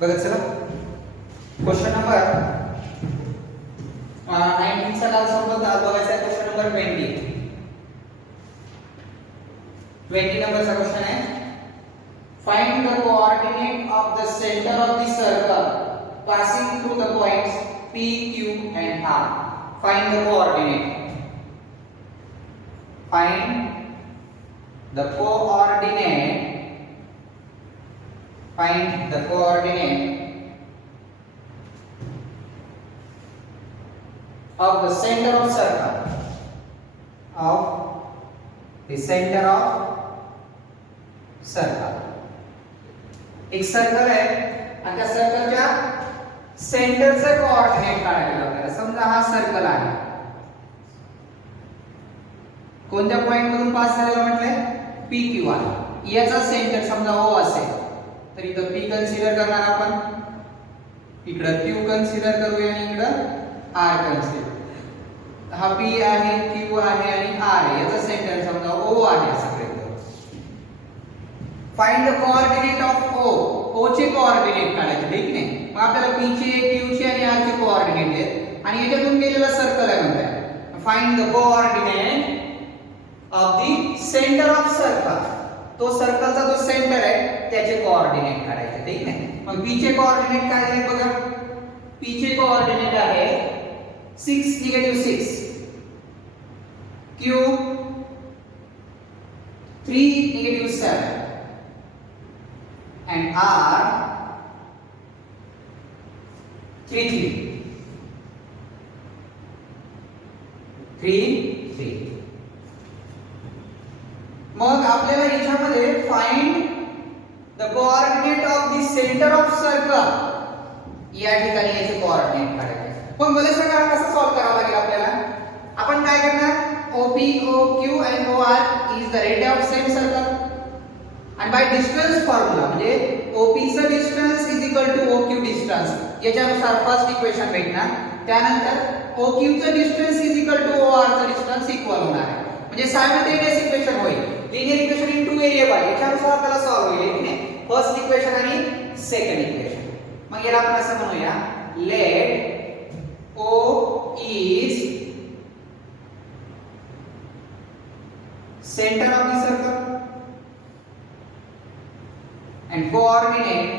बघा चला question number 19 चा काल संपला. आज बघायचा क्वेश्चन नंबर 20 नंबरचा क्वेश्चन आहे. Find the coordinate of the centre of the circle passing through the points P, Q and R. Find the coordinate. Find the coordinate. Find the coordinate of the center of circle. Of the center of circle. एक circle आहे आणि त्या सर्कलच्या सेंटरचा coordinate काढायला आपल्याला. समजा हा सर्कल आहे, कोणत्या पॉइंट मधून पास झालेला म्हटलंय पी क्यू आर. याचा सेंटर समजा ओ असेल तर इथं पी कन्सिडर करणार आपण, इकडं क्यू कन्सिडर करूया आणि इकडं आर कन्सिडर. हा पी आहे, क्यू आहे आणि आर आहे. याचा सेंटर समजा ओ आहे असं करूया. Find the coordinate of O. O चे कोऑर्डिनेट काढायचे, ठीक नाही. मग आपल्याला पी चे, क्यू चे आणि आर चे कोऑर्डिनेट आहेत आणि याच्यातून गेलेला सर्कल आहे म्हणतात. Find the coordinate of the centre of circle. तो सर्कलचा जो सेंटर आहे त्याचे कोऑर्डिनेट काढायचे, ठीक नाही. मग पी चे कोऑर्डिनेट काय आहेत बघा. पी चे कोऑर्डिनेट आहे 6 -6, क्यू 3 -7 and R 3 3. मग आपल्याला याच्यामध्ये find the coordinate of the centre of circle या ठिकाणी याचे कोऑर्डिनेट काढायचे. पण मला सांगा कसं सॉल्व्ह करावं लागेल आपल्याला. आपण काय करणार, OP, OQ and OR is the radius of same circle and by distance formula म्हणजे OP चा distance is equal to OQ distance. याच्यानुसार फर्स्ट इक्वेशन भेटणार. त्यानंतर OQ चा distance is equal to OR चा डिस्टन्स इक्वल होणार आहे. म्हणजे सायमल्टेनियस इक्वेशन होईल. Linear equation in two variable याच्यानुसार आपल्याला सॉल्व्ह होईल, ठीक आहे. फर्स्ट इक्वेशन आणि सेकंड इक्वेशन. मग याला आपण असं म्हणूया, let O is center of the circle and coordinate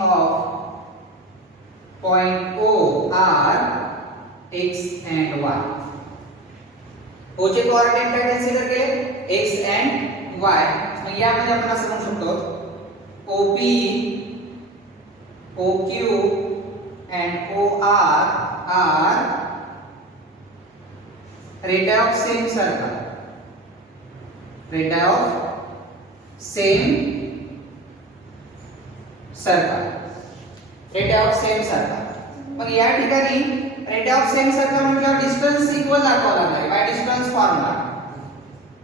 of point O are x and y. O चे कोऑर्डिनेट काय कन्सिडर केले x and y. मग यामध्ये आपण असं म्हणू शकतो OP, OQ and OR are radius of same circle. Radius of same circle. Radius of same circle. मग या ठिकाणी radius of same circle म्हणजे डिस्टन्स इक्वल दाखवावा लागेल bye distance formula.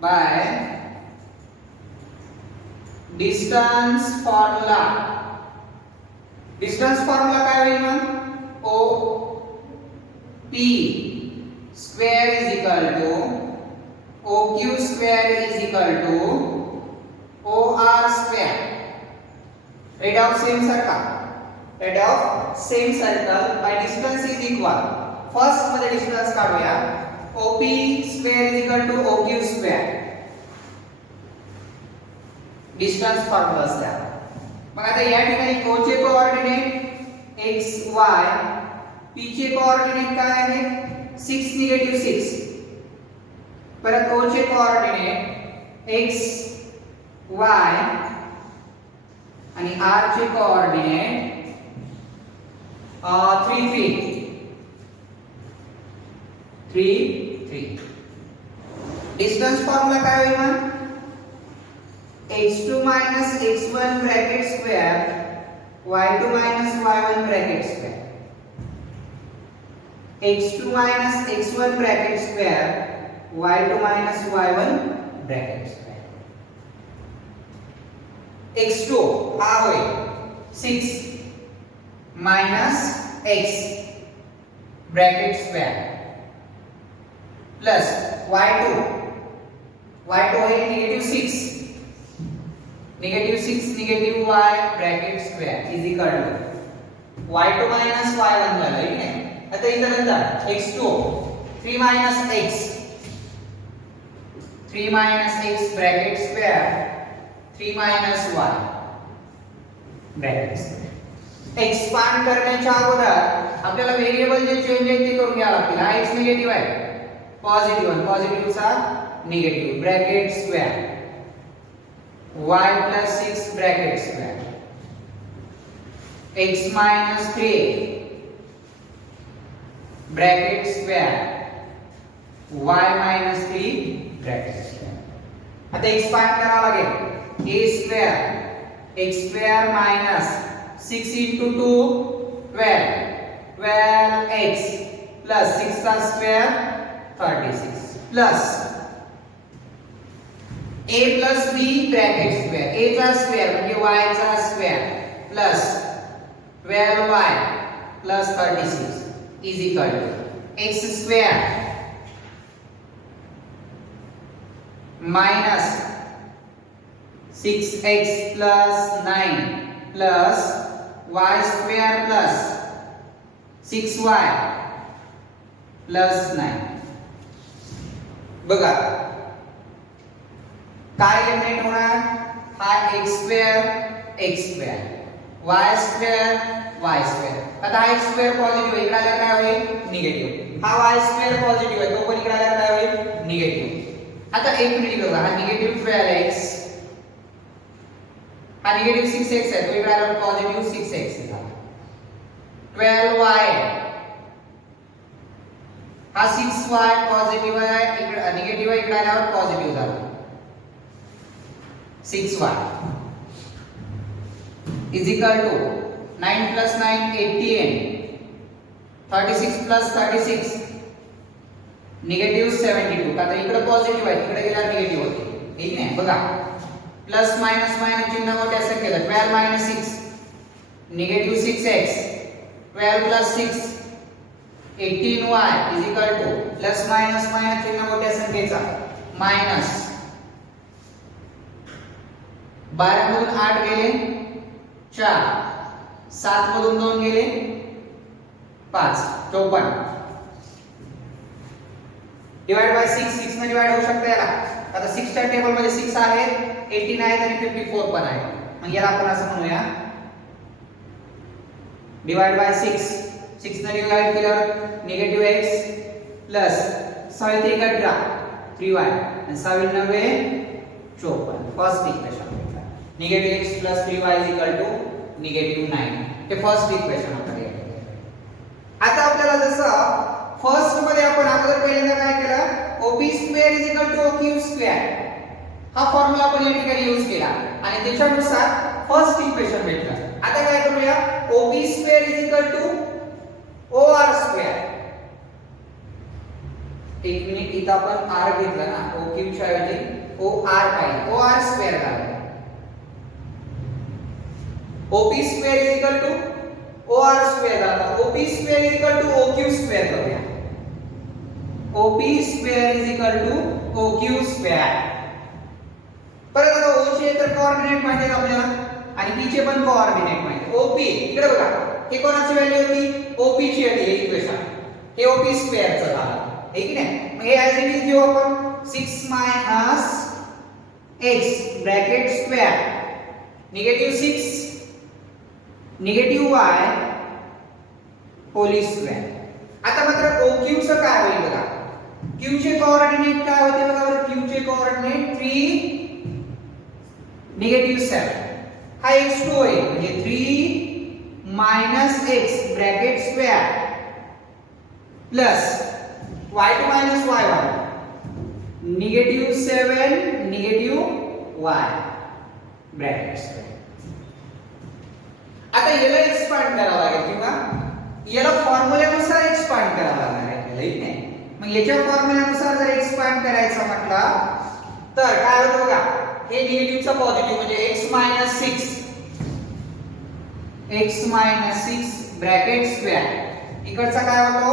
By distance formula. Distance formula काय होईल मग, OP square is equal to OQ square is equal to OR square. Radius of same circle. Radius of same circle by distance is equal. First मध्ये distance काढूया. OP square is equal to OQ square. Distance formula असल्या. मग आता या ठिकाणी O चे coordinate x y, P चे coordinate काय आहे 6 -6. परत O चे कोऑर्डिनेट x y आणि R चे कोऑर्डिनेट 3 डिस्टन्स फॉर्म्युला काय होईल मग, x2 - x1 bracket square y2 - y1 bracket square. x2 - x1 bracket square y2 - y1 bracket square. x2 हा होईल 6 - x bracket square plus y2 होईल -6 negative 6 negative y bracket square is equal to y2 minus y1 झालं ठीक आहे. आता इथं नंतर x2 3 minus x 3 minus x bracket square 3 minus y bracket square. Expand करण्याच्या अगोदर आपल्याला व्हेरिएबल जे चेंज आहे ते करून घ्यावे लागतील. हा x निगेटिव्ह आहे पॉझिटिव्ह आणि पॉझिटिव्हचा negative bracket square y plus 6 bracket square x minus 3 bracket square y minus 3 bracket square. आता एक्सपांड करावं लागेल a square x square minus 6 into 2 12 12x plus 6 चा square 36 plus a plus b bracket square a चा square म्हणजे y चा square plus 12y plus 36 is equal to x square minus 6x plus 9 plus y square plus 6y plus 9. बघा काय eliminate होणार हा x square y square y square. आता हा x square positive आहे इकडे आल्यावर काय होईल निगेटिव्ह. हा y स्क्वेअर पॉझिटिव्ह आहे तो पण इकडे आल्यावर काय होईल निगेटिव्ह. आता एक मिनिट बघा हा निगेटिव्ह 12x हा निगेटिव्ह 6x आहे तो इकडे आल्यावर पॉझिटिव्ह 6x झाला. 12y हा 6y पॉझिटिव्ह आहे इकडे निगेटिव्ह आहे इकडे आल्यावर पॉझिटिव्ह झाला 6y is equal to 9 plus 9 18 36 plus 36 negative 72. आता इकडे पॉझिटिव्ह आहे तिकडे गेल्यावर निगेटिव्ह होते ठीक आहे. बघा प्लस मायनस मायनस चिन्ह मोठ्या संख्येला 12 minus 6 negative 6x 12 plus 6 18y is equal to plus minus minus चिन्ह मोठ्या संख्येचा मायनस 12 मधून 8 गेले 4 7 मधून 2 गेले 5 54 डिवाइड बाय 6 6 ने डिवाइड होऊ शकते याला. आता 6 च्या टेबल मध्ये 6 आहे 18 आहे आणि 54 पण आहे मग याला आपण असं म्हणूया डिवाइड बाय 6 6 ने डिवाइड केल्यावर निगेटिव्ह x प्लस 6 3 18 3y आणि 6 9 54 first equation negative x plus 3y is equal to negative 9 हे फर्स्ट इक्वेशन आपल्याला आहे. आता आपल्याला जसं फर्स्ट मध्ये आपण अगोदर पहिल्यांदा काय केलं OB square is equal to OQ square हा फॉर्म्युला आपण या ठिकाणी यूज केला आणि त्याच्यानुसार फर्स्ट इक्वेशन भेटलं. आता काय करूया OB square is equal to OR square. एक मिनिट इथं आपण r घेतला ना OQ च्या ऐवजी OR पाहिजे OR स्क्वेअर झाला. OP square is equal to OR square झाला. OP square is equal to OQ square करूया. OP square is equal to OQ square. परत आता O चे तर कोऑर्डिनेट माहिती आहेत आपल्याला आणि P चे पण कोऑर्डिनेट माहिती आहेत. OP इकडे बघा हे कोणाची व्हॅल्यू होती OP ची होती हे इक्वेशन हे OP स्क्वेअर चं झालं आहे की नाही. मग हे ऍज इट इज घेऊ आपण 6 minus x bracket square negative 6 negative y whole square. आता मात्र OQ चं काय होईल बघा Q चे कोऑर्डिनेट काय होते बघा बरं Q चे कोऑर्डिनेट 3 निगेटिव्ह 7 हा x2 होईल म्हणजे 3 minus x bracket square plus y2 minus y1 negative 7 negative y bracket square. आता याला एक्सपांड करावं लागेल किंवा याला फॉर्म्युल्यानुसार एक्सपांड करावं लागणार आहे ठीक आहे. मग याच्या फॉर्म्युल्यानुसार जर एक्सपांड करायचं म्हटलं तर काय होतं बघा हे निगेटिव्हचा पॉझिटिव्ह म्हणजे x मायनस 6 ब्रॅकेट स्क्वेअर इकडचा काय होतो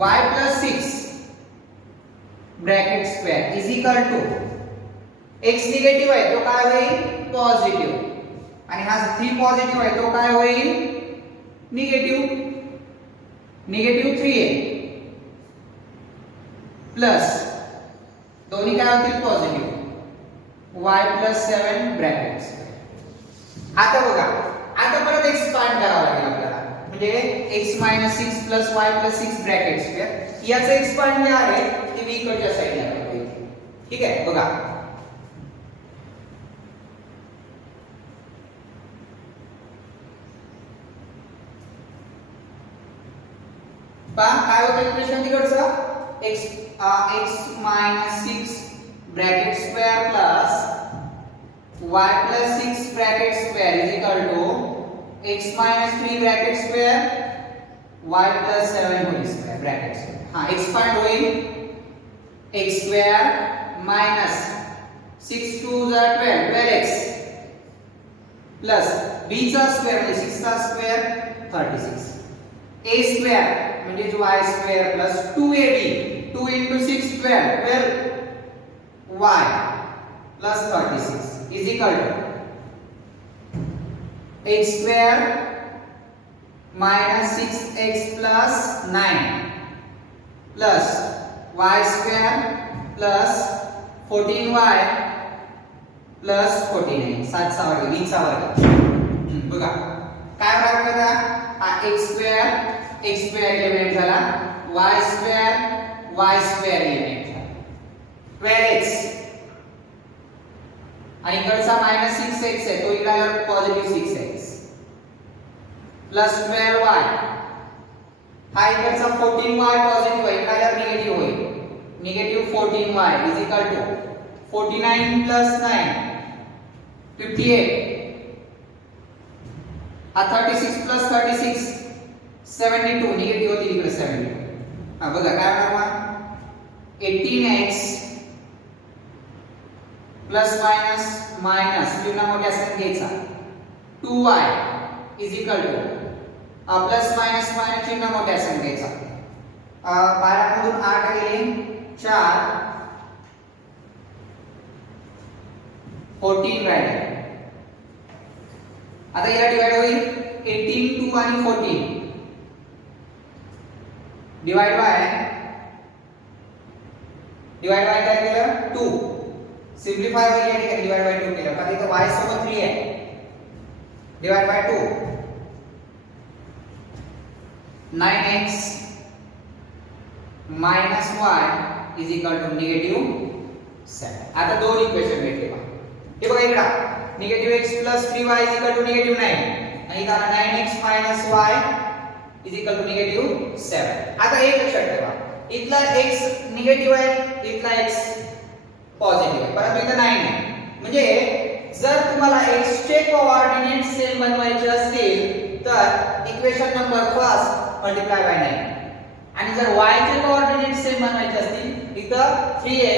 y plus 6 bracket square is equal to x negative आहे तो काय होईल पॉझिटिव्ह आणि हा 3 पॉझिटिव्ह आहे तो काय होईल निगेटिव्ह निगेटिव्ह 3 आहे प्लस दोन्ही काय होतील पॉझिटिव्ह y + 7 ब्रॅकेट्स. आता बघा आता परत एक्सपांड करावं लागेल आपल्याला म्हणजे x - 6 + y + 6 ब्रॅकेट स्क्वेअर याचं एक्सपांड जे आहे ते v कडच्या साइडला करायचं. ठीक आहे बघा काय होतं इक्वेशन तिकडचं x - 6 bracket square plus y + 6 bracket square is equal to x - 3 bracket square y + 7 whole square bracket square. हा एक्सपांड होईल x square minus 6 2 12 12x plus b चा स्क्वेअर म्हणजे 6 चा स्क्वेअर 36 a स्क्वेअर म्हणजे y square plus 2ab 2 * 6 12 12 y plus 36 is equal to x square minus 6x plus 9 plus y square plus 14y plus 49 7 चा वर्ग 20 चा वर्ग. बघा काय होणार बघा हा x square एलिमेंट झाला y square एलिमेंट झाला 12x आणि इकडचा -6x आहे तो इकडे आल्यावर पॉझिटिव्ह 6x प्लस 12y हा इकडचा 14y पॉझिटिव्ह आहे इकडे आल्यावर निगेटिव्ह होईल negative 14y is equal to 49 plus 9 58 हा 36 प्लस 36 72 निगेटिव्ह होती इकडे 72. हा बघा काय होणार 18x प्लस मायनस चिन्ह मोठ्या संख्येचा 2y is equal two plus minus चिन्ह मोठ्या संख्येचा 12 मधून 8 गेले 4 14 राहिले. आता याला डिवाइड होईल 18 2 आणि 14 डिवाइड बाय काय केलं 2 सिम्प्लिफाय होईल या ठिकाणी डिवाइड बाय 2 केलं कारण इथे y सोबत 3 आहे divide by 2 9x minus y is equal to -7. आता दोन इक्वेशन भेटले बघा हे बघा इकडे -x plus 3y is equal to -9 आणि इथं 9x minus y is equal to -7. आता एक लक्षात ठेवा इथला x निगेटिव्ह आहे इथला x पॉझिटिव्ह आहे परंतु इथं 9 आहे म्हणजे जर तुम्हाला x चे कोऑर्डिनेट सेम बनवायचे असतील तर equation number first multiply by 9 आणि जर y चे कोऑर्डिनेट सेम बनवायचे असतील इथं 3 आहे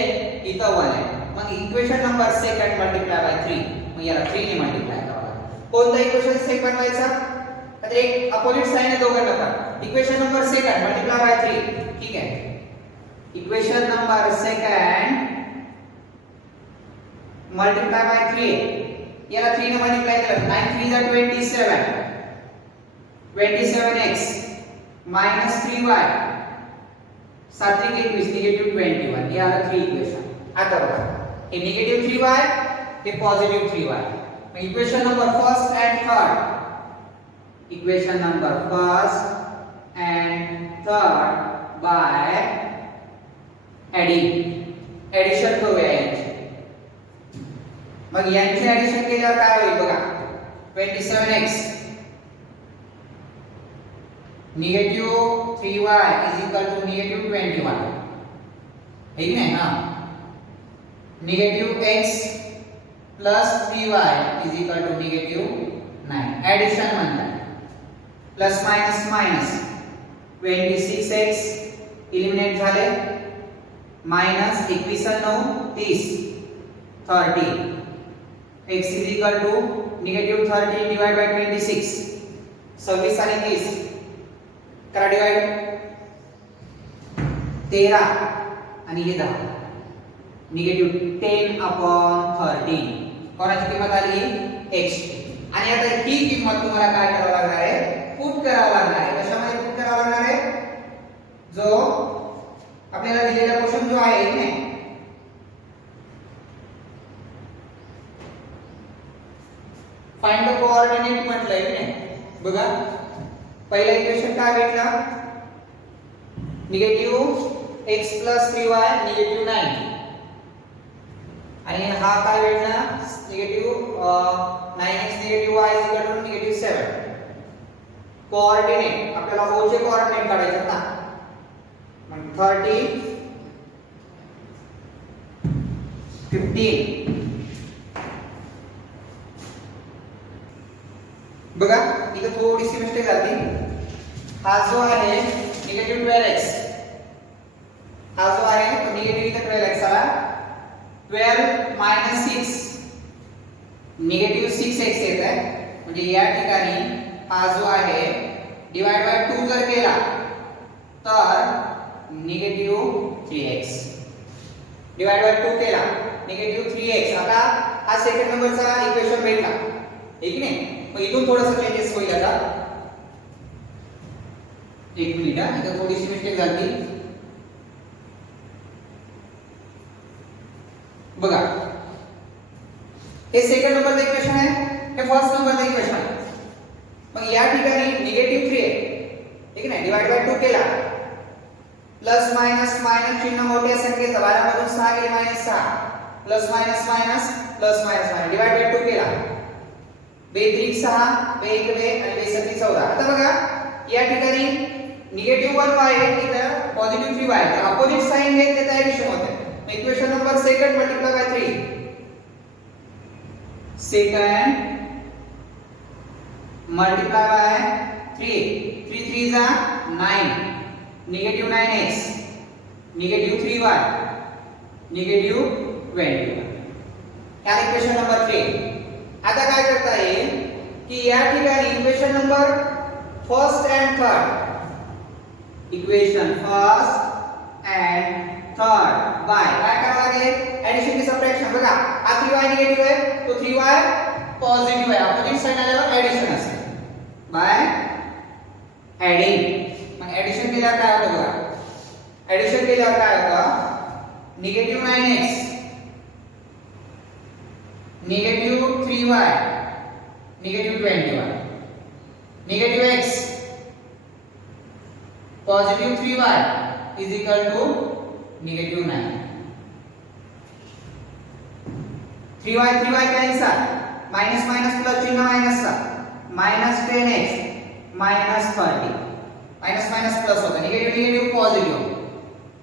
इथं 1 आहे मग equation number second multiply by 3 मग याला 3 ने मल्टिप्लाय करावा कोणता इक्वेशन सेम बनवायचा तर एक अपोजिट साइन आहे दोघांना पण equation number second multiply by 3 ठीक आहे equation number second multiply by 3 याला 3 ने मल्टिप्लाय केलं 9 3 जा 27x minus 3y 7 3 21 निगेटिव्ह 21 हे आलं 3 इक्वेशन आता बघा हे निगेटिव्ह 3y हे पॉझिटिव्ह 3y मग equation number first and third equation number first and third by addition करूया यांची मग यांचे एडिशन केल्यावर काय होईल बघा 27x negative 3y is equal to negative 21 है कि नहीं हां negative x plus 3y is equal to negative 9 addition म्हणतात plus minus minus 26x eliminate झाले minus 21 9 30 30 x is equal to negative 30 divide by 26 26 आणि 30 करा डिवाइड 13 आणि हे 10 निगेटिव्ह 10/13 कोणाची किंमत आली x आणि आता ही किंमत तुम्हाला काय करावं लागणार आहे पुट करावं लागणार आहे कशामध्ये पुट करावं लागणार आहे जो आपल्याला दिलेला क्वेश्चन जो आहे इथे फाइंड द कोऑर्डिनेट म्हटलंय इथे बघा पहिला इक्वेशन काय भेटला निगेटिव्ह x + 3y निगेटिव्ह 9 आणि हा काय भेटला negative 9x negative y negative 7 coordinate आपल्याला o चे कोऑर्डिनेट काढायचे ना मग 30 15 बघा इथे थोडीशी मिस्टेक झाली हा जो आहे निगेटिव्ह 12x हा जो आहे तो निगेटिव्ह इथे 12x आला 12 - 6 निगेटिव्ह 6x येत आहे म्हणजे या ठिकाणी हा जो आहे डिवाइड बाय 2 जर केला तर निगेटिव्ह 3x डिवाइड बाय 2 केला निगेटिव्ह 3x आता हा सेकंड नंबरचा इक्वेशन भेटला ठीक नाही मग इथून थोडंसं चेंजेस होईल आता एक मिनिट इथे थोडीशी मिस्टेक झाली बघा हे सेकंड नंबरचं इक्वेशन आहे हे फर्स्ट नंबरचं इक्वेशन आहे मग या ठिकाणी निगेटिव्ह 3 आहे ठीक आहे डिवाइड बाय 2 केला प्लस मायनस मायनस चिन्ह मोठ्या संख्येचा 12 मधून 6 गेले -6 plus minus minus plus minus minus divide by 2 केला 2 3 6 2 1 2 आणि 2 7 14 आता बघा या ठिकाणी निगेटिव्ह 1y आहे इथं पॉझिटिव्ह 3y तर अपोजिट साइन घेतले तर ऍडिशन होते मग equation number second multiply by 3 second multiply by 3 3 3 जा 9 negative 9x negative 3y negative 21 ह्या इक्वेशन नंबर 3 आता काय करता येईल की या ठिकाणी equation number first and third equation first and third by काय करावं लागेल ऍडिशन की सबट्रॅक्शन बघा हा 3y निगेटिव्ह आहे तो 3y पॉझिटिव्ह आहे अपोजिट साइन आल्यावर ऍडिशन असेल बाय ऍडिंग मग ऍडिशन केल्यावर काय होतं बघा ऍडिशन केल्यावर काय होतं negative 9x negative 3y negative 21 negative x positive 3y is equal to negative 9 3y 3y cancel minus minus plus चिन्ह माइनस चा -10x -30 माइनस माइनस प्लस होता negative negative positive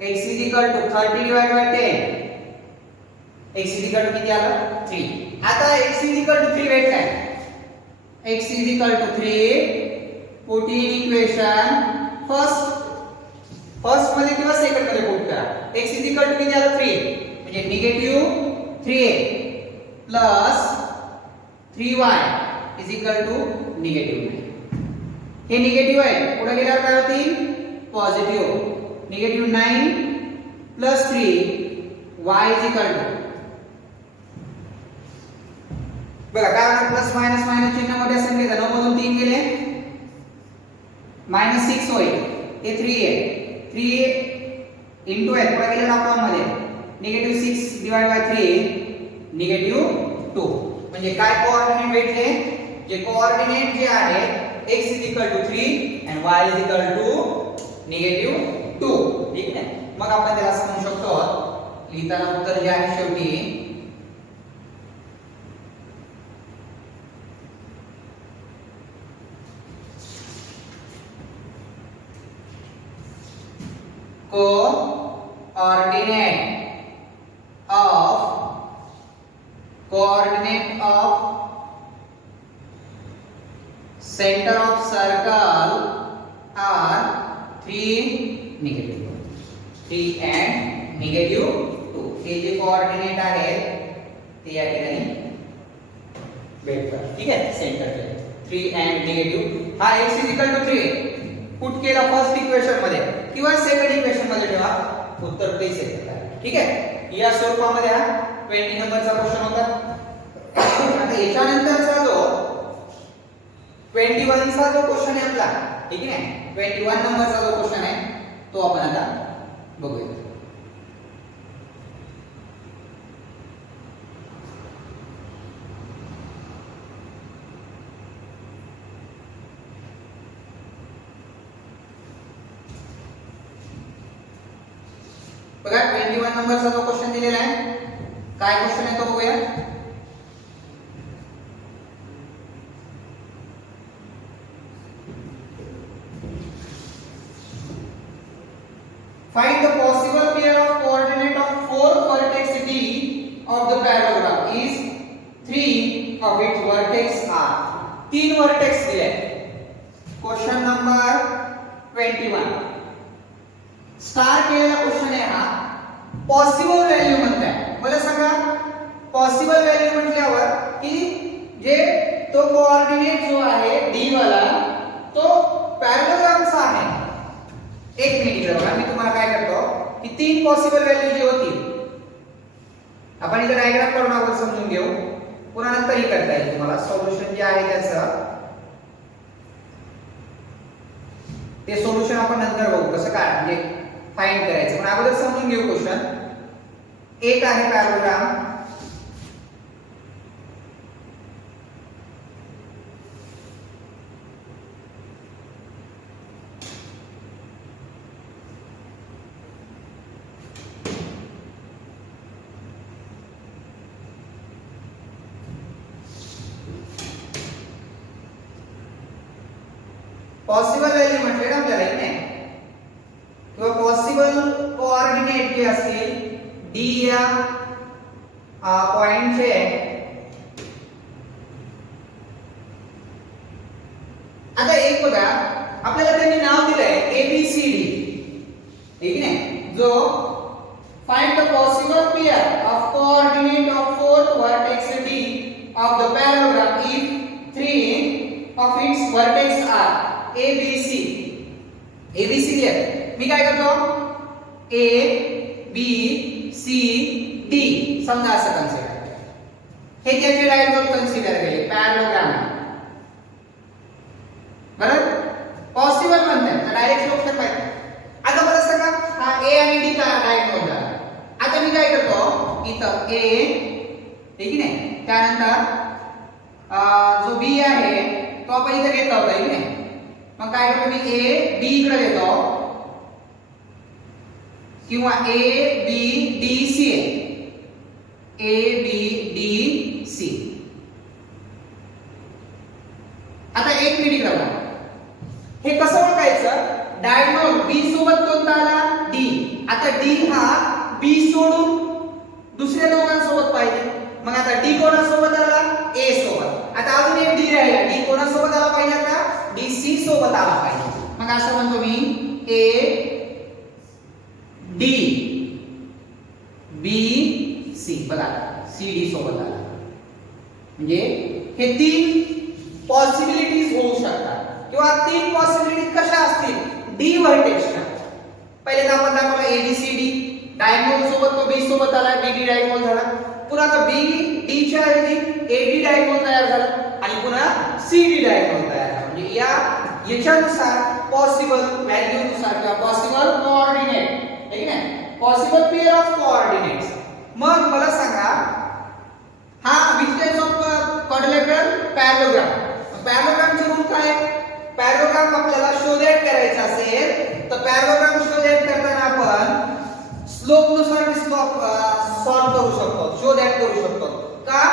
x is equal to 30 divide by 10 x is equal to किती आलं 3 आता x is equal to 3 भेटलाय x is equal to 3 put in equation first मध्ये किंवा second मध्ये put करा x is equal to किती आलं 3 म्हणजे negative 3a plus 3y is equal to negative 9 हे निगेटिव्ह आहे पुढे गेल्यावर काय होतील positive negative 9 plus 3 y is equal to बघा काय होणार प्लस मायनस मायनस चिन्ह मोठ्या संख्येचा 9 मधून 3 गेले -6 होईल हे 3 आहे 3 इंटू आहे पुढे गेले टॉप मध्ये निगेटिव्ह 6 डिवाइड बाय 3 निगेटिव्ह 2 म्हणजे काय कोऑर्डिनेट भेटले जे कोऑर्डिनेट जे आहेत x is equal to 3 and y is equal to negative 2 ठीक आहे मग आपण त्याला समजू शकतो लिहिताना उत्तर जे आहे शेवटी coordinate of center of circle are 3 negative 3 and negative 2 हे जे कोऑर्डिनेट आहेत ते या ठिकाणी भेटतात ठीक आहे सेंटरला 3 and negative हा x is equal to 3 put केला फर्स्ट इक्वेशन मध्ये किंवा सेकंड इक्वेशन मध्ये ठेवा उत्तर तेच येतं ठीक आहे या स्वरूपामध्ये हा 20 नंबरचा क्वेश्चन होता. आता याच्यानंतरचा जो 21 चा जो क्वेश्चन आहे आपला, ठीक आहे ना, 21 नंबरचा जो क्वेश्चन आहे तो आपण आता बघूया. बघा 21 नंबरचा जो क्वेश्चन दिलेला आहे, काय क्वेश्चन आहे तो बघूया. Find the possible pair of coordinate of fourth vertex D of the parallelogram is 3 of its vertex are. 3 vertex दिले. Question number 21. स्टार केलेला क्वेश्चन आहे हा. पॉसिबल व्हॅल्यू म्हणताय. मला सांगा पॉसिबल व्हॅल्यू म्हटल्यावर की जे तो कोऑर्डिनेट जो आहे D वाला तो पॅरॅललोग्रामचा आहे. एक मिनिट बघा, मी तुम्हाला काय करतो की 3 पॉसिबल व्हॅल्यू जी होती आपण इथे डायग्राम करून आपण समजून घेऊ, पुन्हा नंतर ही करता येईल तुम्हाला. सोल्युशन जे आहे त्याचं ते सोल्युशन आपण नंतर बघू कसं काय म्हणजे फाइंड करायचं, पण अगोदर समजून घेऊ क्वेश्चन. एक आहे पॅरॅललोग्राम, पॉसिबल व्हॅल्यू म्हटले ना आपल्याला इथे, किंवा पॉसिबल कोऑर्डिनेट जे असतील डी या पॉइंटचे. आता एक बघा आपल्याला त्यांनी नाव दिलंय ABCD, ठीक आहे, जो find the possible pair of coordinate of fourth vertex D of the parallelogram if 3 of its vertex are A B C. ABC clear. मी काय करतो A B C D समजा असं कन्सिडर, हे त्याचे डायगोनल कन्सिडर केले पॅरॅललोग्राम. बरोबर पॉसिबल म्हणतात डायरेक्ट सोल्युशन पाहिजे. आता मला सांगा हा A आणि D का डायगोनल झाला. आता मी काय करतो इथं A, ठीक आहे, त्यानंतर जो B आहे तो आपण इथे घेतला होता, ठीक आहे. मग काय करतो मी A B इकडे देतो, किंवा A B D C A B D C. आता एक मिनिट बघा, हे कसं ओळखायचं. डायगोनल B सोबत कोणता आला D. आता D हा B सोडून दुसऱ्या दोघांसोबत पाहिजे. मग आता D कोणासोबत आला A सोबत. आता अजून एक D राहिला, D कोणासोबत आला पाहिजे आता D C सोबत आला पाहिजे. मग असं म्हणतो मी A D B C. बघा C D सोबत आला, म्हणजे हे 3 पॉसिबिलिटीज होऊ शकतात. किंवा 3 पॉसिबिलिटी कशा असतील D व्हर्टेक्सच्या. पहिले तर आपण दाखवलं ABCD डायगोनल सोबत तो B सोबत आला, BD डायगोनल झाला. पुन्हा आता B D च्या ऐवजी AD डायगोनल तयार झाला आणि पुन्हा CD डायगोनल तयार झाला. म्हणजे याच्यानुसार पॉसिबल व्हॅल्यू नुसार किंवा पॉसिबल कोऑर्डिनेट, ठीक आहे, पॉसिबल पेयर ऑफ कोऑर्डिनेट्स. मग मला सांगा हा which type of quadrilateral parallelogram. पॅरॅललोग्रामचे रूल काय. पॅरॅललोग्राम आपल्याला शोधेट करायचा असेल तर पॅरॅललोग्राम शोधेट करताना आपण स्लोप नुसार स्लोप सॉल्व करू शकतो, शोधेट करू शकतो. का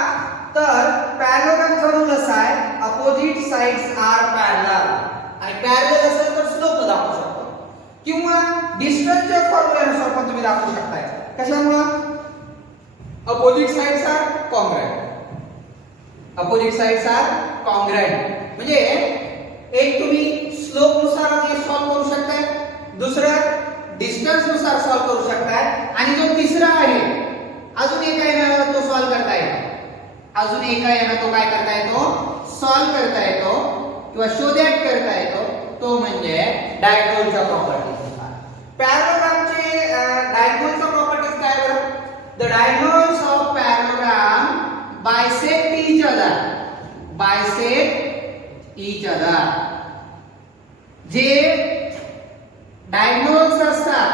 तर पॅरॅललोग्रामचा रूल असा आहे अपोजिट साइड्स आर पॅरलल, आणि पॅरलल असेल तर स्लोप न दाखवू शकतो, किंवा डिस्टन्सच्या फॉर्म्युल्यानुसार पण तुम्ही दाखवू शकताय. कशामुळे opposite sides are congruent. Opposite sides are congruent म्हणजे एक तुम्ही स्लोप नुसार सॉल्व करू शकताय, दुसरं डिस्टन्स नुसार सॉल्व करू शकताय, आणि जो तिसरा आहे अजून एक आहे ना तो सॉल्व करता येतो. अजून एक आहे ना तो काय करता येतो सॉल्व करता येतो किंवा शोधेट करता येतो, तो म्हणजे डायगोनलच्या प्रॉपर्टीज. पॅरॅललोग्रामचे डायगोनलच्या प्रॉपर्टीज काय बरं. The the diagonals of parallelogram bisect each other. Bisect each other. जे डायगोनल्स असतात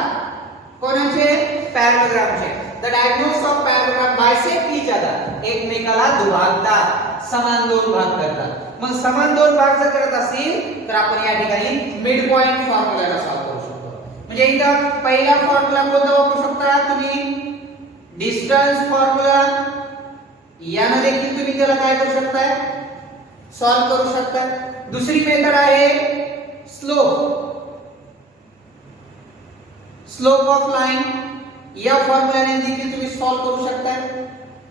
कोणाचे? पॅरलोग्रामचे. The diagonals of parallelogram bisect each other, एकमेकाला दुभागतात, समान दोन भाग करतात. मग समान दोन भाग जर करत असतील तर आपण या ठिकाणी मिड पॉइंट फॉर्म्युलाला सॉल्व करू शकतो. म्हणजे इथं पहिला फॉर्म्युला कोणता वापरू शकता तुम्ही? Distance formula. याने देखील तुम्ही त्याला काय करू शकताय? सॉल्व करू शकता. दुसरी मेथड आहे स्लोप. स्लोप ऑफ लाइन या फॉर्म्युलाने देखील तुम्ही सॉल्व करू शकता.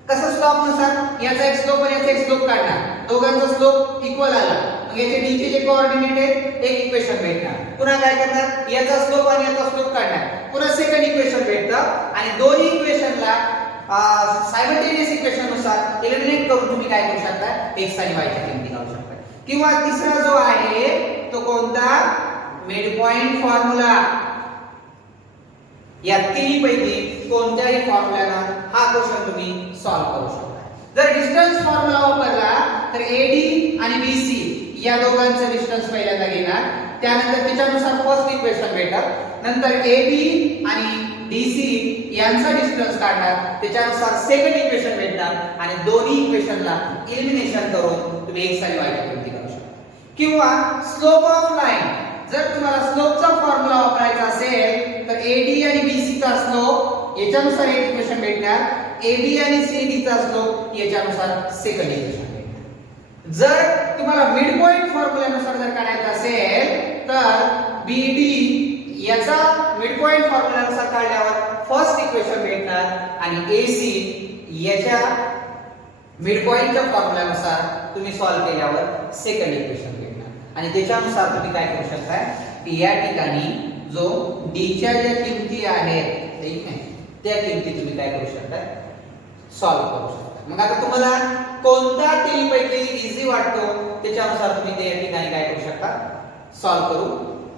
कसं स्लोप नुसार याचा एक स्लोप आणि याचा एक स्लोप काढणार, दोघांचा स्लोप इक्वल आला मग याचे d चे जे कोऑर्डिनेट आहेत एक इक्वेशन भेटणार. पुन्हा काय करणार? याचा स्लोप आणि याचा स्लोप काढणार, पुन्हा सेकंड इक्वेशन भेटतं आणि दोन्ही इक्वेशनला सायमल्टेनियस इक्वेशन नुसार एलिमिनेट करून तुम्ही काय करू शकता? x आणि y च्या किमती काढू शकता. किंवा तिसरा जो आहे तो कोणता? Mid point formula. या तिन्हीपैकी कोणत्याही फॉर्म्युलानं हा क्वेश्चन तुम्ही सॉल्व करू शकता. जर डिस्टन्स फॉर्म्युला वापरला तर AD आणि BC या दोघांचं डिस्टन्स पहिल्यांदा घेणार, त्यानंतर त्याच्यानुसार फर्स्ट इक्वेशन भेटणार, नंतर AB आणि DC यांचा डिस्टन्स काढणार, त्याच्यानुसार सेकंड इक्वेशन भेटणार आणि दोन्ही इक्वेशनला एलिमिनेशन करून तुम्ही x आणि y ची किमती काढू शकता. किंवा स्लोप ऑफ लाइन. जर तुम्हाला स्लोपचा फॉर्म्युला वापरायचा असेल तर AD आणि BC चा स्लोप याच्यानुसार एक इक्वेशन भेटणार, AB आणि CD चा स्लोप याच्यानुसार सेकंड इक्वेशन भेटणार. जर तुम्हाला मिड पॉइंट फॉर्म्युल्यानुसार जर काढायचा असेल तर BD याचा मिड पॉइंट फॉर्म्युल्यानुसार काढल्यावर फर्स्ट इक्वेशन भेटणार आणि AC याच्या मिड पॉइंटच्या फॉर्म्युल्यानुसार तुम्ही सॉल्व केल्यावर सेकंड इक्वेशन भेटणार. आणि त्याच्यानुसार तुम्ही काय करू शकता की या ठिकाणी जो d च्या ज्या किमती आहेत ठीक आहे त्या किमती तुम्ही काय करू शकता? सॉल्व करू शकता. मग आता तुम्हाला कोणता तिन्हीपैकी इझी वाटतो त्याच्यानुसार तुम्ही त्या ठिकाणी काय करू शकता? सॉल्व करू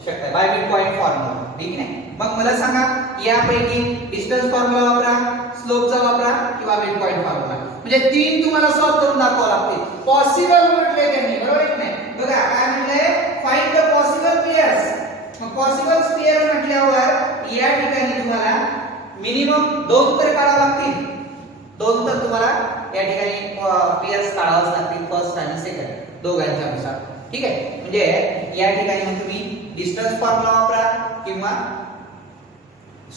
शकता बाय मिड पॉइंट फॉर्म्युला. ठीक आहे. मग मला सांगा यापैकी डिस्टन्स फॉर्म्युला वापरा, स्लोपचा वापरा किंवा मिड पॉइंट फॉर्म्युला. म्हणजे तीन तुम्हाला सॉल्व करून दाखवावं लागते. पॉसिबल म्हटले त्यांनी, बरोबर आहे नाही? बघा काय म्हटलंय? Find the possible pairs. मग पॉसिबल पेयर म्हटल्यावर या ठिकाणी तुम्हाला मिनिमम दोन तर काढावं लागतील. दोन तर तुम्हाला या ठिकाणी पेयर्स काढावंच लागतील, फर्स्ट आणि सेकंड दोघांच्या अनुसार. ठीक आहे. म्हणजे या ठिकाणी मग तुम्ही डिस्टन्स फॉर्म्युला वापरा किंवा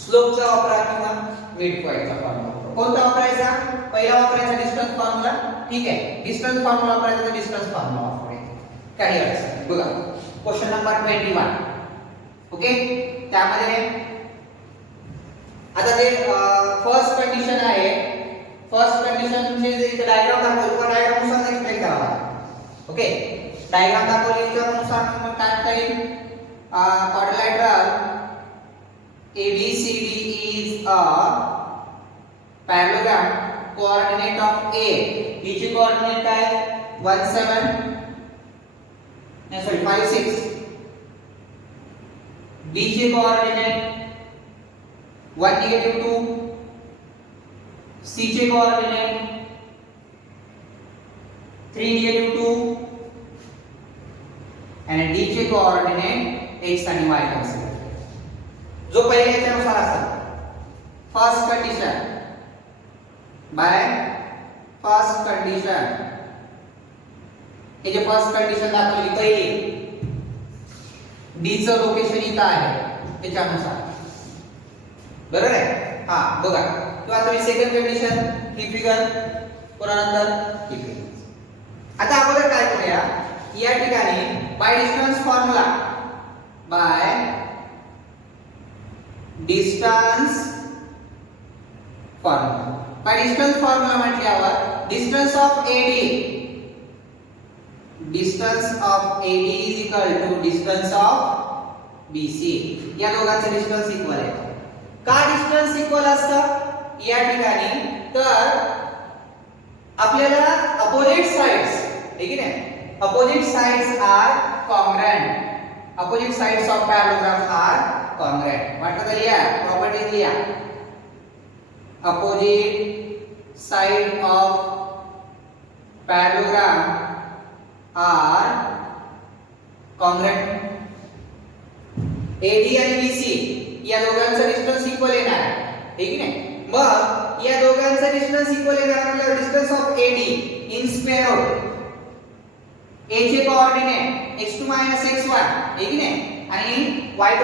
स्लोपचा वापरा किंवा मिड पॉइंटचा फॉर्म्युला. कोणता वापरायचा? पहिला वापरायचा डिस्टन्स फॉर्म्युला. ठीक आहे. डिस्टन्स फॉर्म्युला वापरायचा तर डिस्टन्स फॉर्म्युला वापरायचा, काही अडचण नाही. बघा क्वेश्चन नंबर 21. ओके. त्यामध्ये आता जे फर्स्ट कंडिशन आहे, फर्स्ट कंडिशन म्हणजे इथे डायग्राम दाखवली किंवा डायग्राम नुसार एक्सप्लेन करावा. ओके. डायग्राम दाखवल्याच्या नुसार मग काय येईल? Quadrilateral ABCD is a parallelogram. Coordinate of A, B चे कोऑर्डिनेट काय? 17 नाही सॉरी 5 6. B चे कोऑर्डिनेट 1 निगेटिव्ह 2. C चे कोऑर्डिनेट 3 निगेटिव्ह 2 आणि D चे कोऑर्डिनेट x आणि y कन्सिडर. जो पहिले याच्यानुसार असेल first condition by first condition. हे जे फर्स्ट कंडिशन दाखवली पहिली, D चं लोकेशन इथं आहे त्याच्यानुसार, बरोबर आहे? हा बघा. किंवा तुम्ही सेकंड कंडिशन ही फिगर पुन्हा नंतर ही फिगर. आता अगोदर काय करूया या ठिकाणी by distance formula. By distance formula. By distance formula म्हटल्यावर distance of AD, distance of AD is equal to distance of BC. या दोघांचे डिस्टन्स इक्वल आहे. का डिस्टन्स इक्वल असतं या ठिकाणी? तर आपल्याला अपोजिट साइड्स, ठीक आहे, opposite sides are congruent. Opposite sides of parallelogram are congruent. वाटतं लिहा, प्रॉपर्टीज लिहा. opposite side of parallelogram are congruent. AD आणि BC या दोघांचा डिस्टन्स इक्वल येणार आहे, ठीक आहे. मग या दोघांचा डिस्टन्स इक्वल येणार म्हणजे distance of AD in square root A चे कोऑर्डिनेट x2 x1, ठीक आहे, आणि y2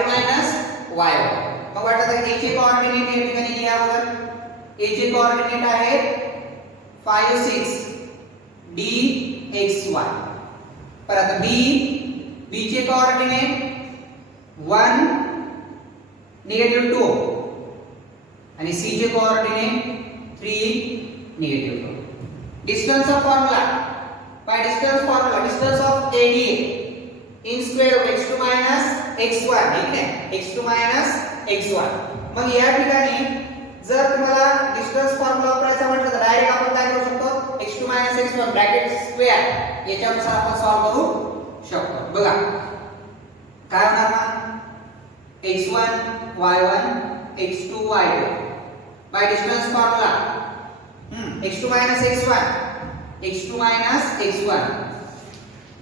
y1. मग वाटतं A चे कोऑर्डिनेट या ठिकाणी लिहावर A चे कोऑर्डिनेट आहेत 5 6 d x1. परत B चे कोऑर्डिनेट 1 -2 आणि C चे coordinate 3 -2. Distance of formula by distance formula distance of AD in square root x2 x1, ठीक आहे, x2 x1. मग या ठिकाणी जर तुम्हाला डिस्टन्स फॉर्म्युला वापरायचा म्हटलं तर डायरेक्ट आपण काय करू शकतो, x2 x1 ब्रॅकेट स्क्वेअर याच्यानुसार आपण सॉल्व करू शकतो. बघा काय होणार ना, x1 y1 x2 y2 bye distance formula x2 x1 x2 x1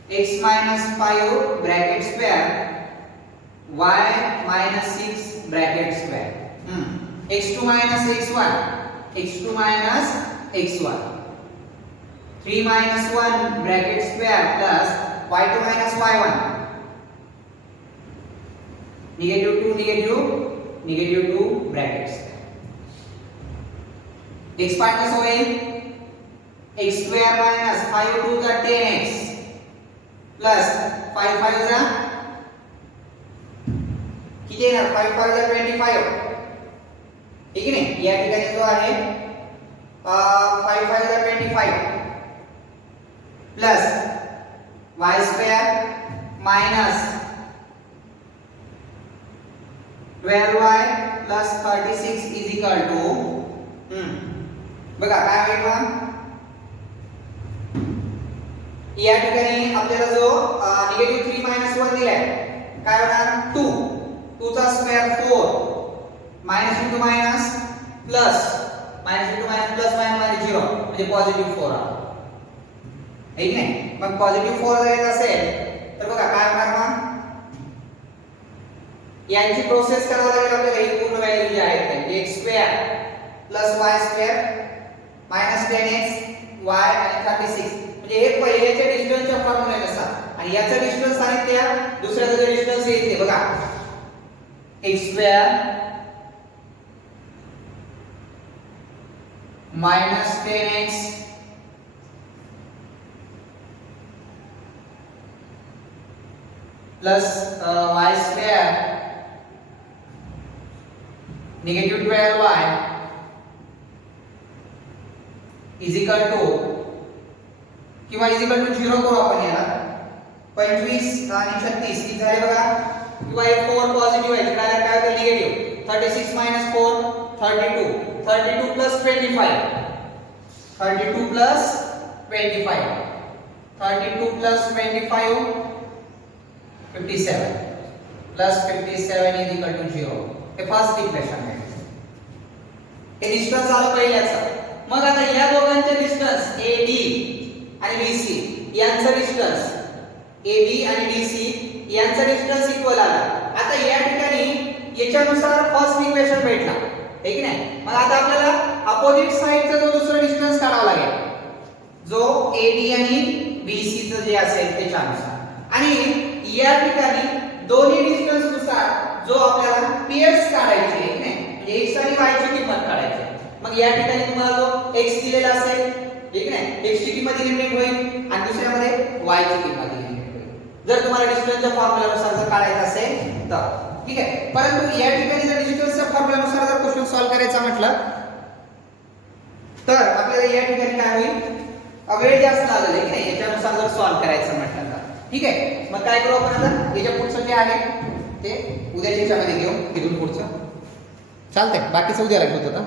x minus 5 bracket square y minus 6 bracket square. x2 x1 x2 x1 3 minus 1 bracket square plus y2 y1 -2 bracket square. Expand कसं होईल, x square minus 5 2 चा 10x plus 5 5 चा किती येणार, 5 5 चा 25, ठीक आहे ना. या ठिकाणी जो आहे 5 5 चा 25 plus y square minus 12y plus 36 is equal to बघा काय होईल मग, या ठिकाणी आपल्याला जो -3 -1 दिलाय काय होणार, 2 चा square 4 -2 minus plus plus minus 0 म्हणजे पॉझिटिव्ह 4 आला, ठीक आहे. मग पॉझिटिव्ह 4 जर येत असेल तर बघा काय होणार, मग यांची प्रोसेस करावी लागेल आपल्याला. ही पूर्ण व्हॅल्यू जी आहे x square plus y square minus 10x y आणि 36 म्हणजे हे पहिल्याच्या डिस्टन्सच्या फॉर्म्युल्यानुसार आणि याचा डिस्टन्स आणि त्या दुसऱ्याचा जो डिस्टन्स येईल ते बघा x square minus 10x plus y square -12y is equal to किंवा इज इक्वल टू 0 करू आपण याला. 25 आणि 36 किती झाले बघा, किंवा हे 4 पॉझिटिव्ह आहे तिकडे काय होतं negative. 36 - 4 32 32 plus 25 32 plus 25 32 plus 25 57 plus 57 is equal to 0. हे फर्स्ट इक्वेशन आहे. हे डिस्टन्स आलं पहिल्याचं. मग आता या दोघांचे डिस्टन्स AD आणि BC यांचा डिस्टन्स AB आणि DC यांचा डिस्टन्स इक्वल आला. आता या ठिकाणी याच्यानुसार फर्स्ट इक्वेशन भेटला, ठीक नाही. मग आता आपल्याला अपोजिट साइडचा जो दुसरा डिस्टन्स काढावा लागेल जो AD आणि BC चं जे असेल त्याच्यानुसार. आणि या ठिकाणी दोन्ही डिस्टन्स नुसार जो आपल्याला pairs काढायचे, ठीक नाही, म्हणजे x आणि y ची किंमत काढायची. मग या ठिकाणी तुम्हाला जो x दिलेला असेल, ठीक नाही, x ची किंमत एलिमिनेट होईल आणि दुसऱ्यामध्ये y ची किंमत एलिमिनेट होईल जर तुम्हाला डिस्टन्सच्या फॉर्म्युलानुसार जर काढायचं असेल तर, ठीक आहे. परंतु या ठिकाणी जर डिस्टन्सच्या फॉर्म्युलानुसार जर क्वेश्चन सॉल्व करायचा म्हटलं तर आपल्याला या ठिकाणी काय होईल, वेळ जास्त लागेल, ठीक आहे, याच्यानुसार जर सॉल्व करायचं म्हटलं तर, ठीक आहे. मग काय करू आपण आता, याच्या पुढचं जे आहे ते उद्याच्या मध्ये घेऊ, तिथून पुढचं चालतंय, बाकीचं उद्याला घेऊ आता.